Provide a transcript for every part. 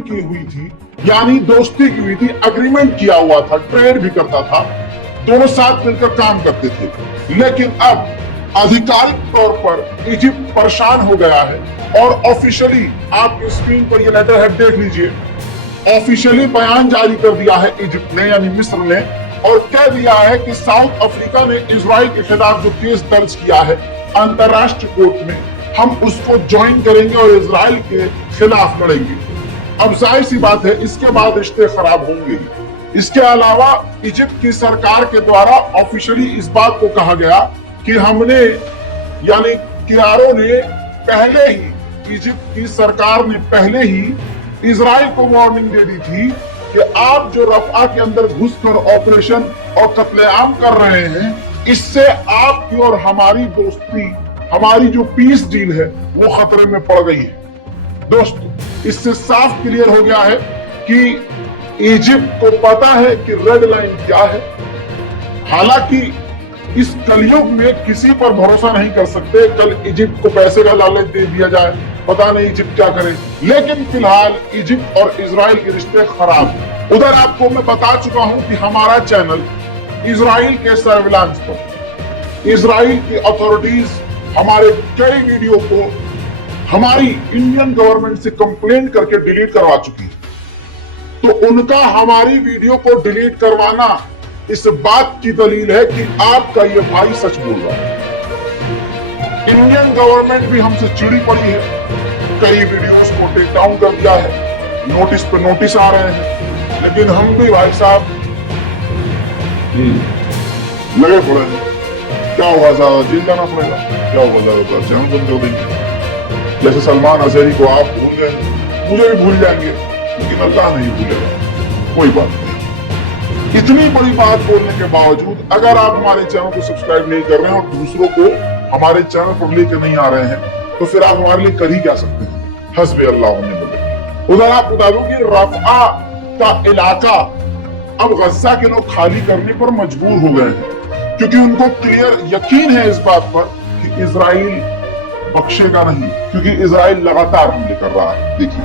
की हुई थी, यानी दोस्ती की हुई थी, अग्रीमेंट किया हुआ था, ट्रेड भी करता था, दोनों साथ मिलकर काम करते थे। लेकिन अब आधिकारिक तौर पर इजिप्ट परेशान हो गया है और ऑफिशियली आपकी स्क्रीन पर ये लेटर हेड देख लीजिए। ऑफिशियली बयान जारी कर दिया है इजिप्ट ने यानी मिस्र ने और कह दिया है कि साउथ अफ्रीका ने इजराइल के खिलाफ जो केस दर्ज किया है अंतरराष्ट्रीय कोर्ट में, हम उसको ज्वाइन करेंगे और इजराइल के खिलाफ लड़ेंगे। अब जाहिर सी बात है इसके बाद रिश्ते खराब होंगे। इसके अलावा इजिप्ट की सरकार के द्वारा ऑफिशियली इस बात को कहा गया कि हमने यानी कियारो ने पहले ही, इजिप्ट की सरकार ने पहले ही इजराइल को वार्निंग दे दी थी कि आप जो रफा के अंदर घुसकर ऑपरेशन और कत्लेआम कर रहे हैं, इससे आपकी और हमारी दोस्ती, हमारी जो पीस डील है वो खतरे में पड़ गई है। दोस्तों, इससे साफ क्लियर हो गया है कि इजिप्ट को पता है कि रेड लाइन क्या है। हालांकि इस कलयुग में किसी पर भरोसा नहीं कर सकते, कल इजिप्ट को पैसे का लालच दे दिया जाए, पता नहीं इजिप्ट क्या करे। लेकिन फिलहाल इजिप्ट और इजराइल के रिश्ते खराब हैं। उधर आपको मैं बता चुका हूं कि हमारा चैनल इजराइल के सर्विलांस पर, इजराइल की अथॉरिटीज हमारे कई वीडियो को हमारी इंडियन गवर्नमेंट से कंप्लेंट करके डिलीट करवा चुकी है। तो उनका हमारी वीडियो को डिलीट करवाना इस बात की दलील है कि आपका ये भाई सच बोल रहा है। इंडियन गवर्नमेंट भी हमसे चिड़ी पड़ी है, कई वीडियोस को टेक डाउन कर दिया है, नोटिस पे नोटिस आ रहे हैं, लेकिन हम भी भाई साहब लगे पड़े हैं। क्या होगा, ज्यादा जेल जाना पड़ेगा, क्या होगा, ज्यादा चैनल बंद कर देंगे। जैसे सलमान अजहरी को आप भूल गए, मुझे भी भूल जाएंगे, लेकिन अल्लाह नहीं भूलेगा। कोई बात नहीं। इतनी बड़ी बात बोलने के बावजूद अगर आप हमारे चैनल को सब्सक्राइब नहीं कर रहे हैं और दूसरों को हमारे चैनल पर लेकर नहीं आ रहे हैं, तो फिर आप हमारे लिए कर ही क्या सकते हैं। हस्बी अल्लाह व निअमल वकील। उधर आप बता दूं कि रफा का इलाका अब गज्जा के लोग खाली करने पर मजबूर हो गए हैं, क्योंकि उनको क्लियर यकीन है इस बात पर कि इजराइल बख्शेगा नहीं, क्योंकि इजराइल लगातार हमले कर रहा है। देखिए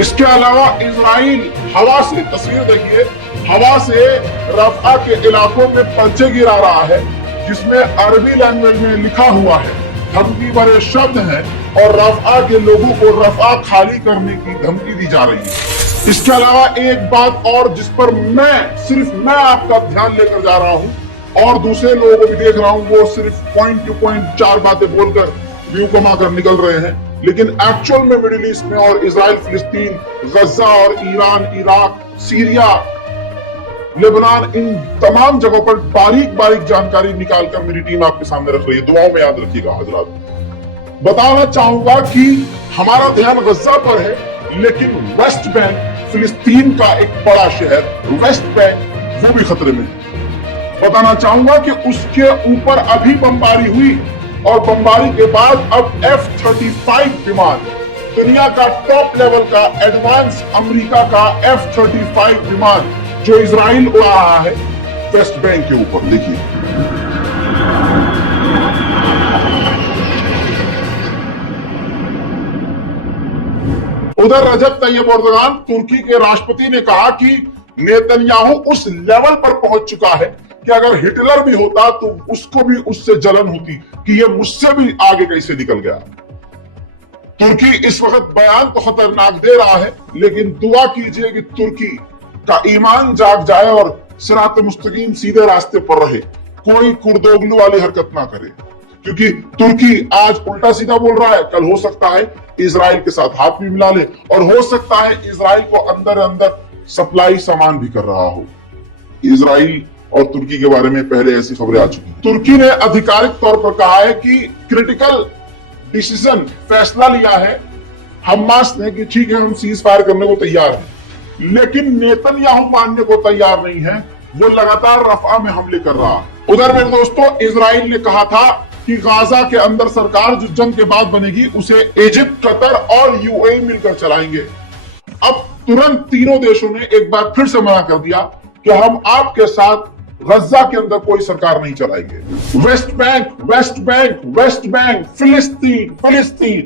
इसके अलावा इजराइल हवा से, तस्वीर देखिए, हवा से रफा के इलाकों में पर्चे गिरा रहा है जिसमें अरबी लैंग्वेज में लिखा हुआ है, धमकी भरे शब्द हैं और रफा के लोगों को रफा खाली करने की धमकी दी जा रही है। इसके अलावा एक बात और जिस पर सिर्फ मैं आपका ध्यान लेकर जा रहा हूं और दूसरे लोगों को भी देख रहा हूं, वो सिर्फ पॉइंट टू पॉइंट 4 बातें बोलकर व्यू कमा कर निकल रहे हैं, लेकिन एक्चुअल में मिडिल ईस्ट में और इजराइल, फिलिस्तीन, गज्जा और ईरान, इराक, सीरिया, लेबनान, इन तमाम जगहों पर बारीक बारीक जानकारी निकालकर मेरी टीम आपके सामने रख रही है। दुआओं में याद रखिएगा हजरात। बताना चाहूंगा कि हमारा ध्यान गज्जा पर है, लेकिन वेस्ट बैंक, फिलिस्तीन का एक बड़ा शहर वेस्ट बैंक, वो भी खतरे में है। बताना चाहूंगा कि उसके ऊपर अभी बमबारी हुई और बमबारी के बाद अब F-35 विमान, दुनिया का टॉप लेवल का एडवांस अमेरिका का F-35 विमान जो इजराइल उड़ा रहा है वेस्ट बैंक के ऊपर। देखिए उधर रजब तैयब एर्दोगान, तुर्की के राष्ट्रपति, ने कहा कि नेतन्याहू उस लेवल पर पहुंच चुका है कि अगर हिटलर भी होता तो उसको भी उससे जलन होती कि ये मुझसे भी आगे कैसे निकल गया। तुर्की इस वक्त बयान तो खतरनाक दे रहा है, लेकिन दुआ कीजिए कि तुर्की का ईमान जाग जाए और सिरात मुस्तकीम सीधे रास्ते पर रहे, कोई कुर्दोगलू वाली हरकत ना करे। क्योंकि तुर्की आज उल्टा सीधा बोल रहा है, कल हो सकता है इजराइल के साथ हाथ भी मिला ले और हो सकता है इजराइल को अंदर अंदर सप्लाई सामान भी कर रहा हो। इजराइल और तुर्की के बारे में पहले ऐसी खबरें आ चुकी। तुर्की ने आधिकारिक तौर पर कहा है कि क्रिटिकल डिसीजन फैसला लिया है हमास ने कि ठीक है हम सीज फायर करने को तैयार हैं, लेकिन नेतन्याहू मानने को तैयार नहीं है, वो लगातार रफा में हमले कर रहा है। उधर मेरे दोस्तों इजराइल ने कहा था कि गाजा के अंदर सरकार जो जंग के बाद बनेगी उसे इजिप्ट, कतर और यूएई मिलकर चलाएंगे। अब तुरंत तीनों देशों ने एक बार फिर से मना कर दिया कि हम आपके साथ गजा के अंदर कोई सरकार नहीं चलाएंगे। West Bank, West Bank, West Bank, फिलिस्तीन, फिलिस्तीन,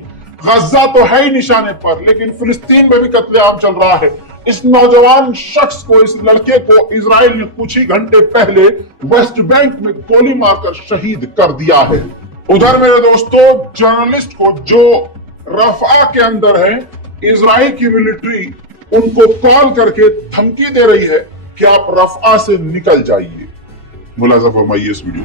गजा तो है ही निशाने पर, लेकिन फिलिस्तीन में भी कत्लेआम चल रहा है। इस नौजवान शख्स को, इस लड़के को इजराइल ने कुछ ही घंटे पहले वेस्ट बैंक में गोली मारकर शहीद कर दिया है। उधर मेरे दोस्तों जर्नलिस्ट को जो रफा के अंदर है, इजराइल की मिलिट्री उनको कॉल करके धमकी दे रही है कि आप रफा से निकल जाइए। मुलाजा फरमाइए इस वीडियो।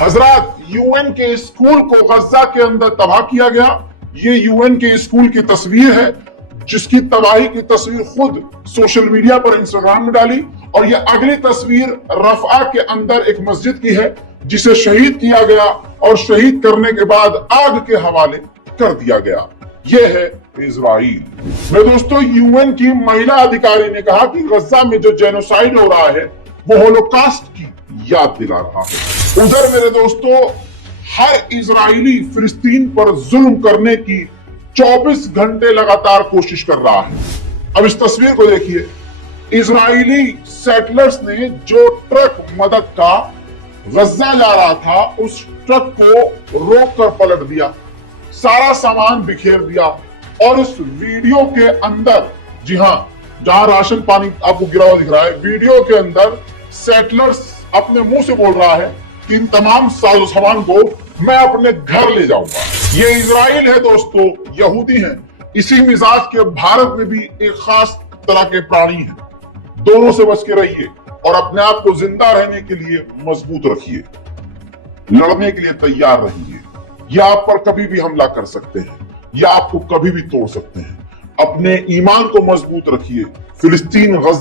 हजरात, यूएन के स्कूल को गजा के अंदर तबाह किया गया। ये यूएन के स्कूल की तस्वीर है, जिसकी तबाही की तस्वीर खुद सोशल मीडिया पर, इंस्टाग्राम में डाली। और ये अगली तस्वीर रफा के अंदर एक मस्जिद की है, जिसे शहीद किया गया और शहीद करने के बाद आग के हवाले कर दिया गया। यह है इजराइल। मेरे दोस्तों यूएन की महिला अधिकारी ने कहा कि गजा में जो जेनोसाइड हो रहा है वो होलोकास्ट की याद दिला रहा है। उधर मेरे दोस्तों हर इजरायली फिलिस्तीन पर जुल्म करने की 24 घंटे लगातार कोशिश कर रहा है। अब इस तस्वीर को देखिए, इजरायली सेटलर्स ने जो ट्रक मदद का गजा जा रहा था, उस ट्रक को रोक कर पलट दिया, सारा सामान बिखेर दिया। और इस वीडियो के अंदर, जी हां, जहां राशन पानी आपको गिरा हुआ दिख रहा है, वीडियो के अंदर सेटलर्स अपने मुंह से बोल रहा है कि इन तमाम साजो सामान को मैं अपने घर ले जाऊंगा। ये इजराइल है दोस्तों, यहूदी हैं। इसी मिजाज के भारत में भी एक खास तरह के प्राणी हैं। दोनों से बच के रहिए और अपने आप को जिंदा रहने के लिए मजबूत रखिए, लड़ने के लिए तैयार रहिए। यह आप पर कभी भी हमला कर सकते हैं, या आपको कभी भी तोड़ सकते हैं। अपने ईमान को मजबूत रखिए। फिलिस्तीन, गजा